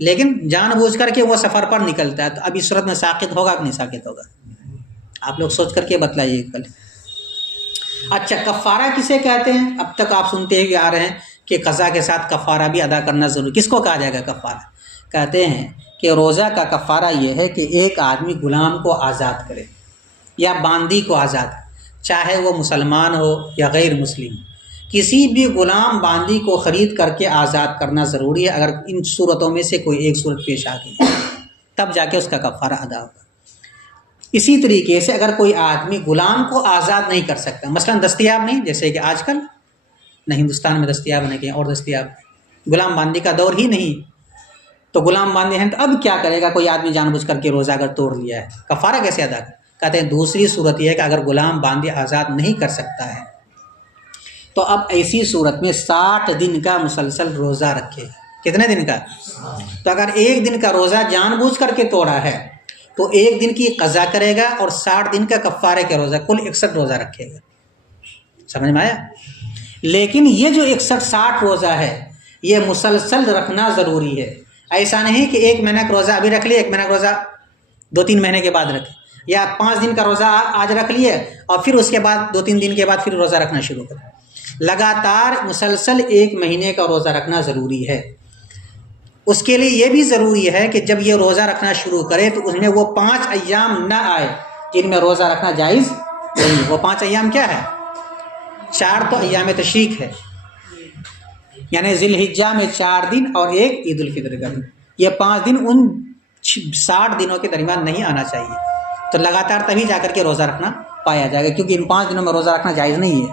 لیکن جان بوجھ کر کے وہ سفر پر نکلتا ہے، تو اب اس صورت میں ساقط ہوگا کہ نہیں ساقط ہوگا؟ آپ لوگ سوچ کر کے بتلائیے کل۔ اچھا، کفارہ کسے کہتے ہیں؟ اب تک آپ سنتے ہی آ رہے ہیں کہ قضا کے ساتھ کفارہ بھی ادا کرنا ضروری۔ کس کو کہا جائے گا کفارہ؟ کہتے ہیں کہ روزہ کا کفارہ یہ ہے کہ ایک آدمی غلام کو آزاد کرے یا باندی کو آزاد کرے، چاہے وہ مسلمان ہو یا غیر مسلم، کسی بھی غلام باندی کو خرید کر کے آزاد کرنا ضروری ہے۔ اگر ان صورتوں میں سے کوئی ایک صورت پیش آ گئی تب جا کے اس کا کفارہ ادا ہوگا۔ اسی طریقے سے اگر کوئی آدمی غلام کو آزاد نہیں کر سکتا، مثلا دستیاب نہیں، جیسے کہ آج کل نہ ہندوستان میں دستیاب نہیں، کہیں اور دستیاب، غلام باندی کا دور ہی نہیں، تو غلام باندی ہیں تو اب کیا کرے گا؟ کوئی آدمی جان بوجھ کر کے روزہ اگر توڑ لیا ہے، کفارہ کیسے ادا کرے؟ کہتے ہیں دوسری صورت یہ ہے کہ اگر غلام باندی آزاد نہیں کر سکتا ہے تو اب ایسی صورت میں 60 دن کا مسلسل روزہ رکھے گا۔ کتنے دن کا؟ تو اگر ایک دن کا روزہ جان بوجھ کر کے توڑا ہے تو ایک دن کی قضا کرے گا اور 60 دن کا کفارے کا روزہ، کل 61 روزہ رکھے گا۔ سمجھ میں آیا؟ لیکن یہ جو 61-60 روزہ ہے یہ مسلسل رکھنا ضروری ہے۔ ایسا نہیں کہ ایک مہینہ کا روزہ ابھی رکھ لیے، ایک مہینہ کا روزہ 2-3 مہینے کے بعد رکھے، یا 5 دن کا روزہ آج رکھ لیے اور پھر اس کے بعد 2-3 دن کے بعد پھر روزہ رکھنا شروع کرے۔ لگاتار مسلسل 1 مہینے کا روزہ رکھنا ضروری ہے۔ اس کے لیے یہ بھی ضروری ہے کہ جب یہ روزہ رکھنا شروع کرے تو اس میں وہ 5 ایام نہ آئے جن میں روزہ رکھنا جائز نہیں۔ وہ 5 ایام کیا ہے؟ 4 تو ایام تشریق ہے، یعنی ذی الحجہ میں 4 دن اور ایک عید الفطر کا دن، یہ 5 دن ان 60 دنوں کے درمیان نہیں آنا چاہیے۔ تو لگاتار تبھی جا کر کے روزہ رکھنا پایا جائے گا، کیونکہ ان 5 دنوں میں روزہ رکھنا جائز نہیں ہے۔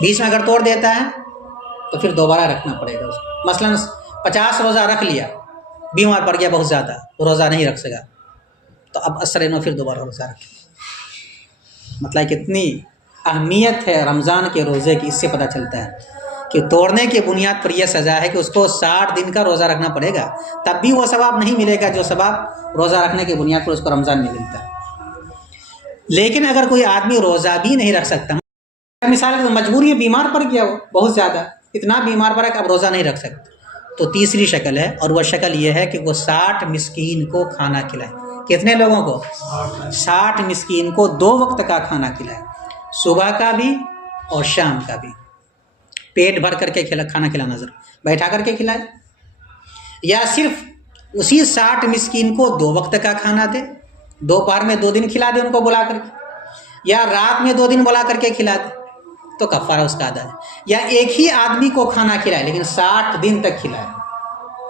بیچ میں اگر توڑ دیتا ہے تو پھر دوبارہ رکھنا پڑے گا اس کو۔ مثلا 50 روزہ رکھ لیا، بیمار پڑ گیا بہت زیادہ، روزہ نہیں رکھ سکا، تو اب اثر نو پھر دوبارہ روزہ رکھے۔ مطلب کتنی اہمیت ہے رمضان کے روزے کی، اس سے پتہ چلتا ہے کہ توڑنے کی بنیاد پر یہ سزا ہے کہ اس کو 60 دن کا روزہ رکھنا پڑے گا، تب بھی وہ ثواب نہیں ملے گا جو ثواب روزہ رکھنے کی بنیاد پر اس کو رمضان میں ملتا ہے۔ لیکن اگر کوئی آدمی روزہ بھی نہیں رکھ سکتا، مثال مجبوری ہے، بیمار پڑ گیا وہ بہت زیادہ، اتنا بیمار پڑا کہ اب روزہ نہیں رکھ سکتا، تو تیسری شکل ہے، اور وہ شکل یہ ہے کہ وہ 60 مسکین کو کھانا کھلائے۔ کتنے لوگوں کو؟ 60 مسکین کو 2 وقت کا کھانا کھلائے، صبح کا بھی اور شام کا بھی، پیٹ بھر کر کے کھانا کھلانا ضرور، بیٹھا کر کے کھلائے، یا صرف اسی 60 مسکین کو 2 وقت کا کھانا دے، دوپہر میں 2 دن کھلا دے ان کو بلا کر کے، یا رات میں 2 دن بلا کر کے کھلا دے، تو کفارہ اس کا ادا ہے۔ یا ایک ہی آدمی کو کھانا کھلائے لیکن 60 دن تک کھلائے،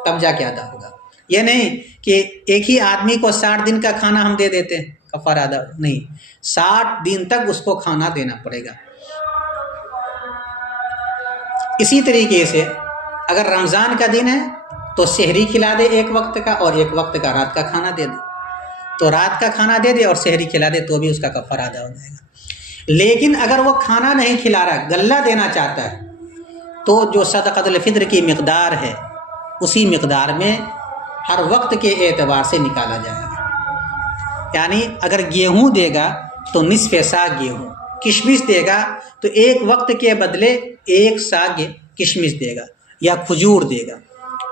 تب جا کے ادا ہوگا۔ یہ نہیں کہ ایک ہی آدمی کو 60 دن کا کھانا ہم دے دیتے ہیں کفارہ ادا نہیں، 60 دن تک اس کو کھانا دینا پڑے گا۔ اسی طریقے سے اگر رمضان کا دن ہے تو سحری کھلا دے 1 وقت کا، اور 1 وقت کا رات کا کھانا دے دے، تو رات کا کھانا دے دے اور سحری کھلا دے تو بھی اس کا کفارہ ادا ہو جائے گا۔ لیکن اگر وہ کھانا نہیں کھلا رہا، غلہ دینا چاہتا ہے، تو جو صدقۃ الفطر کی مقدار ہے اسی مقدار میں ہر وقت کے اعتبار سے نکالا جائے گا۔ یعنی اگر گیہوں دے گا تو نصف سا گیہوں، کشمش دے گا تو 1 وقت کے بدلے 1 سا کشمش دے گا، یا کھجور دے گا،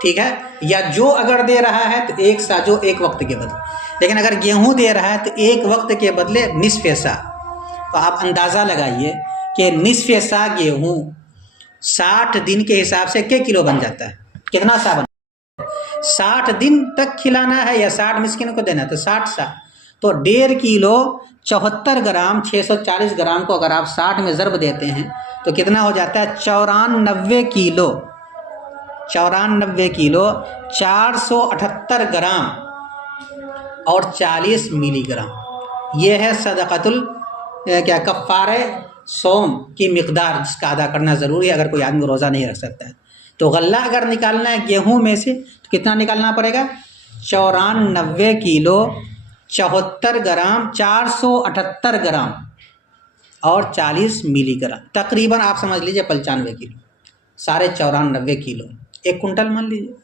ٹھیک ہے، یا جو اگر دے رہا ہے تو 1 سا جو 1 وقت کے بدلے، لیکن اگر گیہوں دے رہا ہے تو 1 وقت کے بدلے نصف سا، تو آپ اندازہ لگائیے کہ نصف سا گیہوں 60 دن کے حساب سے کیا کلو بن جاتا ہے؟ کتنا سا بن؟ 60 دن تک کھلانا ہے یا 60 مسکین کو دینا ہے تو 60 سا، تو 1.5 کلو 74 گرام 640 گرام کو اگر آپ 60 میں ضرب دیتے ہیں تو کتنا ہو جاتا ہے؟ 94 کلو 478 گرام اور 40 ملی گرام۔ یہ ہے صدقۃ کفارہ صوم کی مقدار جس کا ادا کرنا ضروری ہے اگر کوئی آدمی روزہ نہیں رکھ سکتا ہے۔ تو غلہ اگر نکالنا ہے گیہوں میں سے تو کتنا نکالنا پڑے گا؟ 94 کلو 74 گرام 478 گرام اور 40 ملی گرام، تقریباً آپ سمجھ لیجئے 95 کلو، 94.5 کلو، 1 کنٹل مان لیجئے۔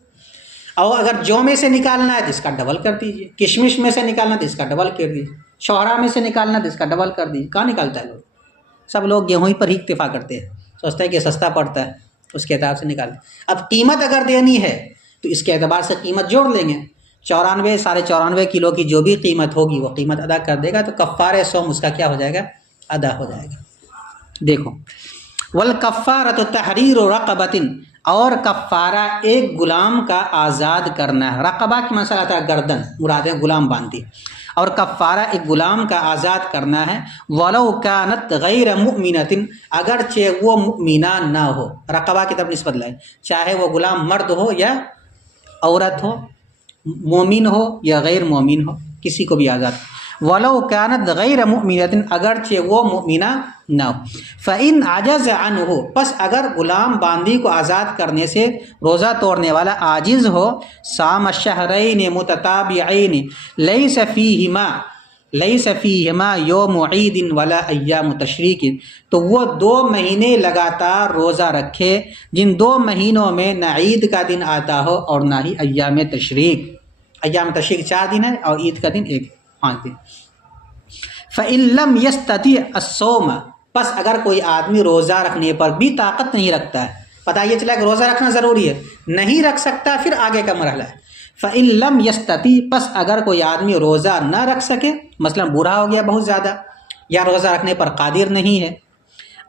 اور اگر جو میں سے نکالنا ہے تو اس کا ڈبل کر دیجئے، کشمش میں سے نکالنا ہے تو اس کا ڈبل کر دیجئے، شوہرا میں سے نکالنا ہے تو اس کا ڈبل کر دیجئے۔ کہاں نکالتا ہے لوگ؟ سب لوگ گیہوں ہی پر ہی اکتفا کرتے ہیں، سوچتا ہے کہ سستا پڑتا ہے، اس کے حساب سے نکالتے۔ اب قیمت اگر دینی ہے تو اس کے اعتبار سے قیمت جوڑ لیں گے، 94 کلو کی جو بھی قیمت ہوگی وہ قیمت ادا کر دے گا، تو کفارہ صوم اس کا کیا ہو جائے گا؟ ادا ہو جائے گا۔ دیکھو، والکفارۃ تحریر رقبۃ، اور کفارہ ایک غلام کا آزاد کرنا ہے۔ رقبہ کی مسئلہ تھا گردن، مراد ہے غلام باندھی، اور کفارہ ایک غلام کا آزاد کرنا ہے۔ ولو کانت غیر مؤمنۃ، اگرچہ وہ مؤمنہ نہ ہو، رقبہ کی طرف نسبت لائے، چاہے وہ غلام مرد ہو یا عورت ہو، مومن ہو یا غیر مومن ہو، کسی کو بھی آزاد۔ ولو کانت غیر مؤمنۃ، اگرچہ وہ مؤمنہ نہ ہو۔ فإن عجز عنہ، پس اگر غلام باندھی کو آزاد کرنے سے روزہ توڑنے والا عاجز ہو، صام الشہرین متتابعین لیس فیہما یوم عید ولا ایام تشریق، تو وہ 2 مہینے لگاتار روزہ رکھے جن 2 مہینوں میں نہ عید کا دن آتا ہو اور نہ ہی ایام تشریق۔ ایام تشریق 4 دن ہے اور عید کا دن 5 دن۔ فإن لم يستطع الصوم، پس اگر کوئی آدمی روزہ رکھنے پر بھی طاقت نہیں رکھتا ہے، پتہ یہ چلا کہ روزہ رکھنا ضروری ہے، نہیں رکھ سکتا، پھر آگے کا مرحلہ ہے۔ فإن لم يستطع، پس اگر کوئی آدمی روزہ نہ رکھ سکے، مثلا بوڑھا ہو گیا بہت زیادہ، یا روزہ رکھنے پر قادر نہیں ہے،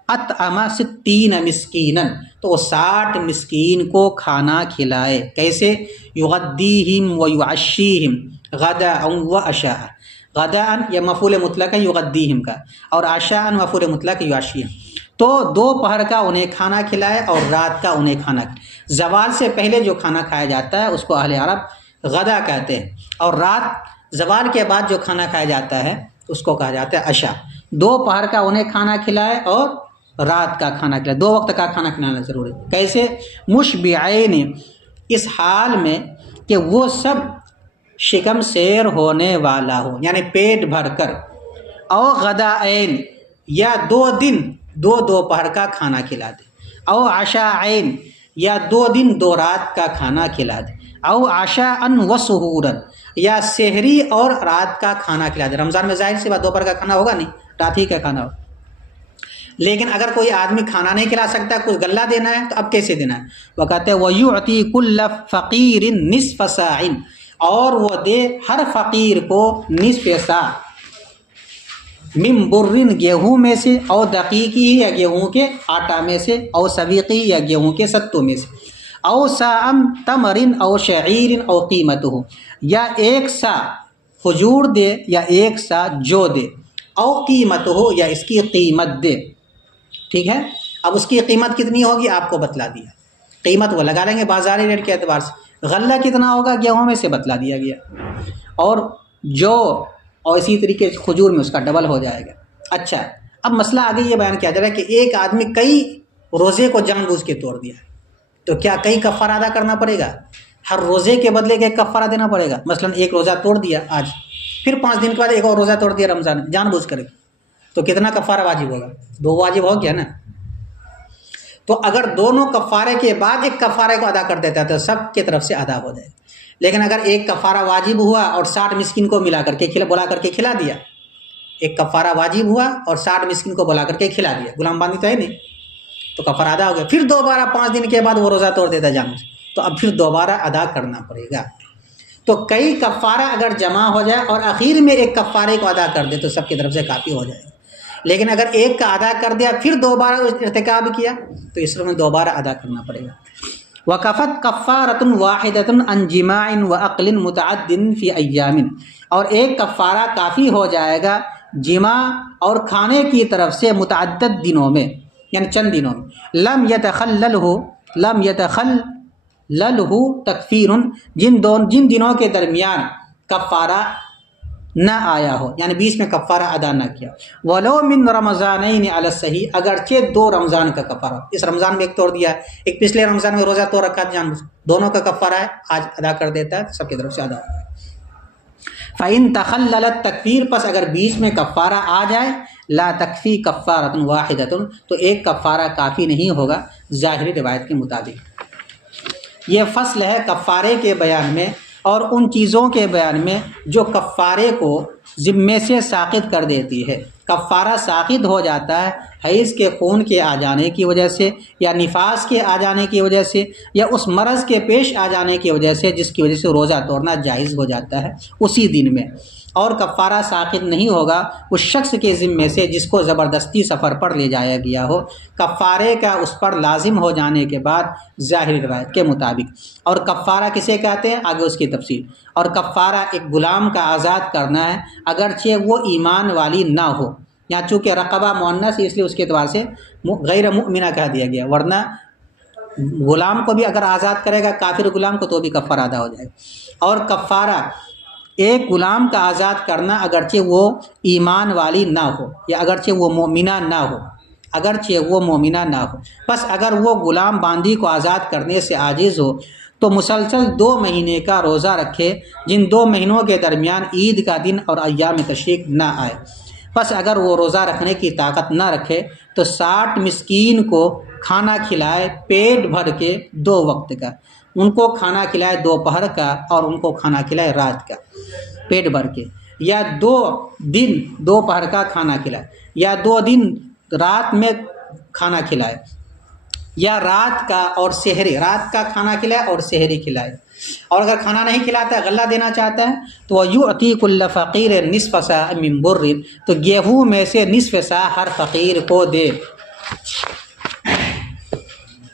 اطعم 60 مسکینا، تو وہ 60 مسکین کو کھانا کھلائے۔ کیسے؟ یغدیہم ویعشیہم غداء وعشاء، غداء یہ مفعول مطلق ہے یغدیہم کا، اور عشاء مفعول مطلق یعشیہم، تو 2 پہر کا انہیں کھانا کھلائے اور رات کا انہیں کھانا کھلائے۔ زوال سے پہلے جو کھانا کھایا جاتا ہے اس کو اہل عرب غدا کہتے ہیں، اور رات زوال کے بعد جو کھانا کھایا جاتا ہے اس کو کہا جاتا ہے عشاء۔ 2 پہر کا انہیں کھانا کھلائے اور رات کا کھانا کھلائے، 2 وقت کا کھانا کھلانا ضروری ہے۔ کیسے؟ مشبعین، اس حال میں کہ وہ سب شکم سیر ہونے والا ہو، یعنی پیٹ بھر کر، او غداءین، یا 2 دن 2 دوپہر کا کھانا کھلا دے، او عشاءین، یا 2 دن 2 رات کا کھانا کھلا دے، او عشاء و سحورا، یا سحری اور رات کا کھانا کھلا دے۔ رمضان میں ظاہر سی بات دوپہر کا کھانا ہوگا نہیں، رات ہی کا کھانا ہوگا۔ لیکن اگر کوئی آدمی کھانا نہیں کھلا سکتا، کچھ غلہ دینا ہے، تو اب کیسے دینا ہے؟ وہ کہتے ہیں وَيُعْطِي كُلَّ فَقِيرٍ نِصْفَ سَاعٍ، اور وہ دے ہر فقیر کو نصف سا من برٍ، گیہوں میں سے، او دقیقی، یا گیہوں کے آٹا میں سے، او سویقی، یا گیہوں کے ستوں میں سے، او ساءم تمرٍ او شعیر او قیمتہ، یا 1 سا کھجور دے یا 1 سا جو دے، او قیمتہ، یا اس کی قیمت دے۔ ٹھیک ہے، اب اس کی قیمت کتنی ہوگی آپ کو بتلا دیا، قیمت وہ لگا لیں گے بازاری ریٹ کے اعتبار سے، غلہ کتنا ہوگا گیہوں میں سے بتلا دیا گیا، اور جو اور اسی طریقے سے کھجور میں اس کا ڈبل ہو جائے گا۔ اچھا، اب مسئلہ آگے یہ بیان کیا جا رہا ہے کہ ایک آدمی کئی روزے کو جان بوجھ کے توڑ دیا ہے، تو کیا کئی کفارہ ادا کرنا پڑے گا؟ ہر روزے کے بدلے کا ایک کفارہ دینا پڑے گا۔ مثلا ایک روزہ توڑ دیا آج، پھر 5 دن کے بعد ایک اور روزہ توڑ دیا رمضان جان بوجھ کر، تو کتنا کفارہ واجب ہوگا؟ 2 واجب ہو گیا نا۔ تو اگر دونوں کفارے کے بعد ایک کفارے کو ادا کر دیتا ہے تو سب کی طرف سے ادا ہو جائے گا۔ لیکن اگر ایک کفارہ واجب ہوا اور 60 مسکین کو بلا کر کے کھلا دیا، ایک کفارہ واجب ہوا اور 60 مسکین کو بلا کر کے کھلا دیا، غلام باندھی تو ہے نہیں، تو کفارہ ادا ہو گیا۔ پھر دوبارہ 5 دن کے بعد وہ روزہ توڑ دیتا جان سے، تو اب پھر دوبارہ ادا کرنا پڑے گا۔ تو کئی کفارہ اگر جمع ہو جائے اور اخیر میں ایک کفارے کو ادا کر دے تو سب کی طرف سے کافی ہو جائے گا۔ لیکن اگر ایک کا ادا کر دیا پھر دوبارہ ارتکاب کیا تو اس میں دوبارہ ادا کرنا پڑے گا۔ وَكَفَتْ كَفَّارَةٌ وَاحِدَةٌ عَنْ جِمَاعٍ وَعَقْلٍ مُتَعَدٍ فِي أَيَّامٍ، اور ایک کفارہ کافی ہو جائے گا جماع اور کھانے کی طرف سے متعدد دنوں میں، یعنی چند دنوں میں۔ لم يتخللہ تکفیر، جن دنوں کے درمیان کفارہ نہ آیا ہو، یعنی بیچ میں کفارہ ادا نہ کیا۔ ولو من رمضانین علی الصحیح، اگرچہ 2 رمضان کا کفارہ، اس رمضان میں ایک توڑ دیا ہے، ایک پچھلے رمضان میں روزہ توڑ رکھا جان، دونوں کا کفارہ ہے، آج ادا کر دیتا ہے، سب کی طرف سے ادا ہوتا ہے۔ فَإِن تَخَلَّلَتْ تکفیر، پس اگر بیچ میں کفارہ آ جائے، لا تکفی کفارۃ واحدۃ، تو ایک کفارہ کافی نہیں ہوگا ظاہری روایت کے مطابق۔ یہ فصل ہے کفارے کے بیان میں اور ان چیزوں کے بیان میں جو کفارے کو ذمے سے ساقط کر دیتی ہے۔ کفارہ ساقط ہو جاتا ہے حیض کے خون کے آ جانے کی وجہ سے، یا نفاس کے آ جانے کی وجہ سے، یا اس مرض کے پیش آ جانے کی وجہ سے جس کی وجہ سے روزہ توڑنا جائز ہو جاتا ہے اسی دن میں۔ اور کفارہ ساقط نہیں ہوگا اس شخص کے ذمے سے جس کو زبردستی سفر پر لے جایا گیا ہو، کفارے کا اس پر لازم ہو جانے کے بعد ظاہری روایت کے مطابق۔ اور کفارہ کسے کہتے ہیں آگے اس کی تفصیل۔ اور کفارہ ایک غلام کا آزاد کرنا ہے اگرچہ وہ ایمان والی نہ ہو، یہاں چونکہ رقبہ مؤنث ہے اس لیے اس کے اعتبار سے غیر مؤمنہ کہہ دیا گیا، ورنہ غلام کو بھی اگر آزاد کرے گا کافر غلام کو تو بھی کفارہ ادا ہو جائے گا۔ اور کفارہ ایک غلام کا آزاد کرنا اگرچہ وہ ایمان والی نہ ہو، یا اگرچہ وہ مومنہ نہ ہو، اگرچہ وہ مومنہ نہ ہو، بس اگر وہ غلام باندی کو آزاد کرنے سے عاجز ہو تو مسلسل 2 مہینے کا روزہ رکھے، جن 2 مہینوں کے درمیان عید کا دن اور ایام تشریق نہ آئے۔ بس اگر وہ روزہ رکھنے کی طاقت نہ رکھے تو 60 مسکین کو کھانا کھلائے پیٹ بھر کے 2 وقت کا، ان کو کھانا کھلائے دوپہر کا اور ان کو کھانا کھلائے رات کا پیٹ بھر کے، یا 2 دن دوپہر کا کھانا کھلائے، یا 2 دن رات میں کھانا کھلائے، یا رات کا اور سحری، رات کا کھانا کھلائے اور سحری کھلائے۔ اور اگر کھانا نہیں کھلاتا ہے غلہ دینا چاہتا ہے تو وَيُعْطِي كُلَّ فَقِيرٍ نِصْفَ صَاعٍ مِّن بُرٍّ، تو گیہوں میں سے نصف صاع ہر فقیر کو دے،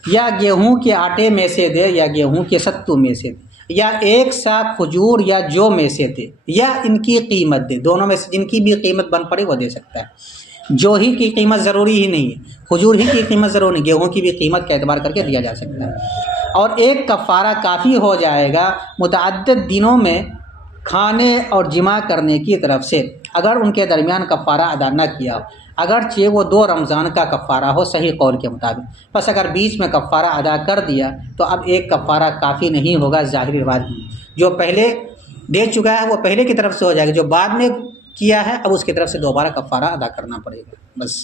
یا گیہوں کے آٹے میں سے دے، یا گیہوں کے ستو میں سے دے، یا 1 صاع کھجور یا جو میں سے دے، یا ان کی قیمت دے، دونوں میں سے جن کی بھی قیمت بن پڑے وہ دے سکتا ہے۔ جو ہی کی قیمت ضروری ہی نہیں ہے، کھجور ہی کی قیمت ضروری نہیں، گیہوں کی بھی قیمت کا اعتبار کر کے دیا جا سکتا ہے۔ اور ایک کفارہ کافی ہو جائے گا متعدد دنوں میں کھانے اور جمع کرنے کی طرف سے اگر ان کے درمیان کفارہ ادا نہ کیا ہو، اگرچہ وہ 2 رمضان کا کفارہ ہو صحیح قول کے مطابق، بس اگر بیچ میں کفارہ ادا کر دیا تو اب ایک کفارہ کافی نہیں ہوگا ظاہری روایت میں، جو پہلے دے چکا ہے وہ پہلے کی طرف سے ہو جائے گا، جو بعد میں کیا ہے اب اس کی طرف سے دوبارہ کفارہ ادا کرنا پڑے گا بس۔